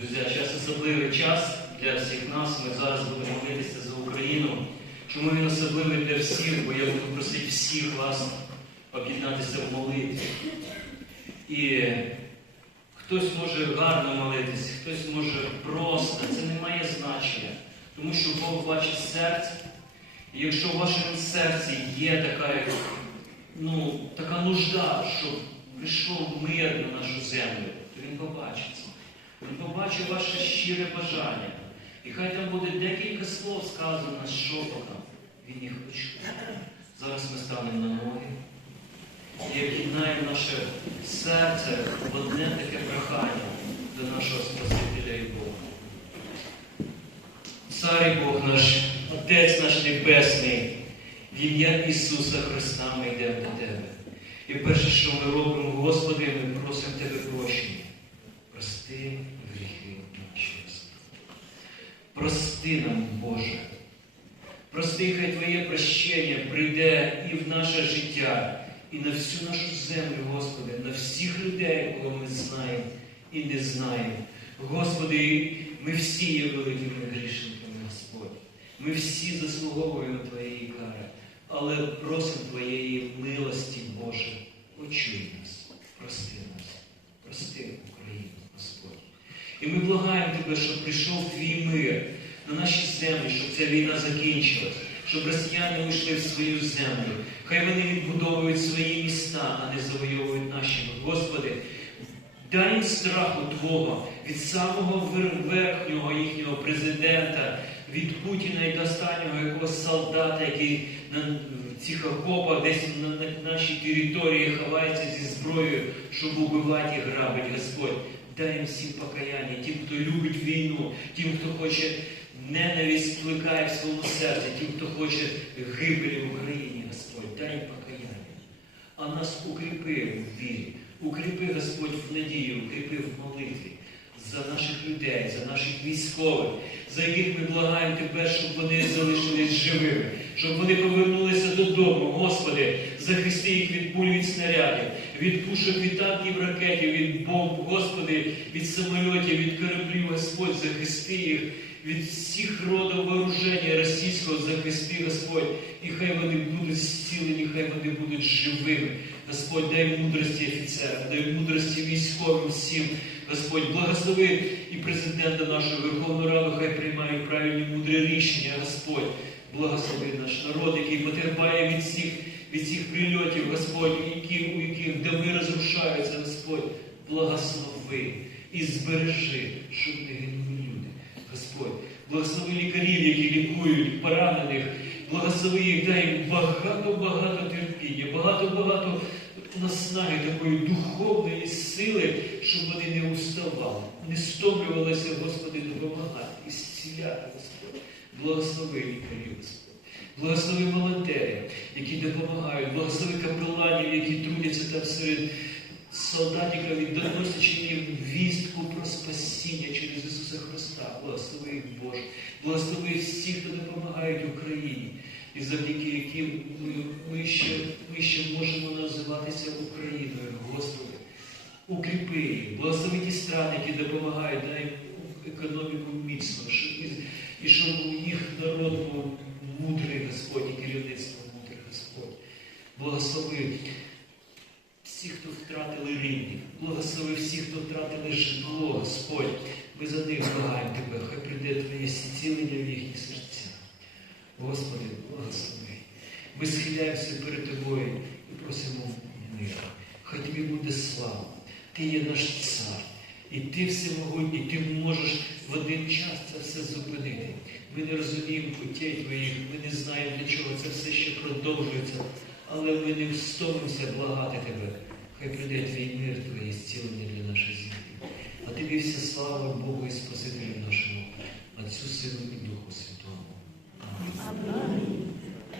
Друзі, час особливий час для всіх нас. Ми зараз будемо молитися за Україну. Чому він особливий для всіх? Бо я буду просити всіх вас об'єднатися в молитві. І хтось може гарно молитись, хтось може просто. Це не має значення. Тому що Бог бачить серце. І якщо в вашому серці є така, ну, така нужда, щоб прийшов мир на нашу землю, то він побачить це. Він побачив ваше щире бажання. І хай там буде декілька слов сказано шепотом. Він їх почує. Зараз ми станемо на ноги і об'єднаємо наше серце в одне таке прохання до нашого Спасителя і Бога. Цар і Бог наш, Отець наш Небесний, в ім'я Ісуса Христа ми йдемо до Тебе. І перше, що ми робимо, Господи, ми просимо Тебе прощення. Прости гріхи наші. Господи. Прости нам, Боже. Прости, хай Твоє прощення прийде і в наше життя, і на всю нашу землю, Господи, на всіх людей, кого ми знаємо і не знаємо. Господи, ми всі є великими грішниками, Господь. Ми всі заслуговуємо Твоєї кари, але просимо Твоєї милості, Боже, почуй нас, прости нас, прости Україну, Господь. І ми благаємо Тебе, щоб прийшов Твій мир на наші землі, щоб ця війна закінчилась, щоб росіяни вийшли в свою землю. Хай вони відбудовують свої міста, а не завойовують наші. Господи, дай їм страху Твого від самого верхнього їхнього президента, від Путіна і до останнього якогось солдата, який на цих окопах десь на, на нашій території ховається зі зброєю, щоб убивати і грабити Господь. Їм всім покаяння, тим, хто любить війну, тим, хто хоче ненависть плекає в своєму серці, тим, хто хоче гибелі в Україні, Господь, дай їм покаяння. А нас укріпи в вірі, укріпи, Господь, в надії, укріпи в молитві за наших людей, за наших військових, за яких ми благаємо Тебе, щоб вони залишились живими, щоб вони повернулися додому. Господи, захисти їх від пуль, від снарядів, від пушок, від танків, ракетів, від бомб, Господи, від самольотів, від кораблів, Господь, захисти їх. Від всіх родів вооруження російського захисти, Господь, і хай вони будуть зцілені, хай вони будуть живими. Господь, дай мудрості офіцерам, дай мудрості військовим всім. Господь, благослови і президента нашого Верховну Раду, хай приймає правильні мудрі рішення, Господь. Благослови наш народ, який потерпає від всіх, від всіх прильотів, Господь, які, у яких доми розрушаються, Господь. Благослови і збережи, щоб не гинули люди. Господь, благослови лікарів, які лікують поранених, благослови їх, дай їм багато-багато терпіння, багато-багато наснаги такої духовної сили, щоб вони не уставали, не стомлювалися, Господи, допомагати і зціляти, Господь. Благослови лікарів, Господь. Благослови волонтерів, які допомагають, благослови капеланів, які трудяться там серед солдатиків і доносячи їм вістку про спасіння через Ісуса Христа. Благослови їх, Боже. Благослови всіх, хто допомагають Україні. І завдяки яким ми, ще, ми ще можемо називатися Україною, Господи. Укріпи їх, благослови ті страни, які допомагають, дай економіку міцно, і- щоб у них народ був мудрий Господь, і керівництво мудре Господь. Благослови всіх, хто втратили рідних, благослови всіх, хто втратили житло, Господь. Ми за них благаємо Тебе, хай прийде Твоє зцілення в їхні серця. Господи, благослови. Ми схиляємося перед Тобою і просимо мира. Хай тобі буде слава. Ти є наш цар. І ти всемогутній, ти можеш в один час це все зупинити. Ми не розуміємо путей твоїх, ми не знаємо, для чого це все ще продовжується, але ми не встомимося благати тебе. Прийде твій мир, твоє зцілення для нашей земли. А тобі все слава Богу и Спасителю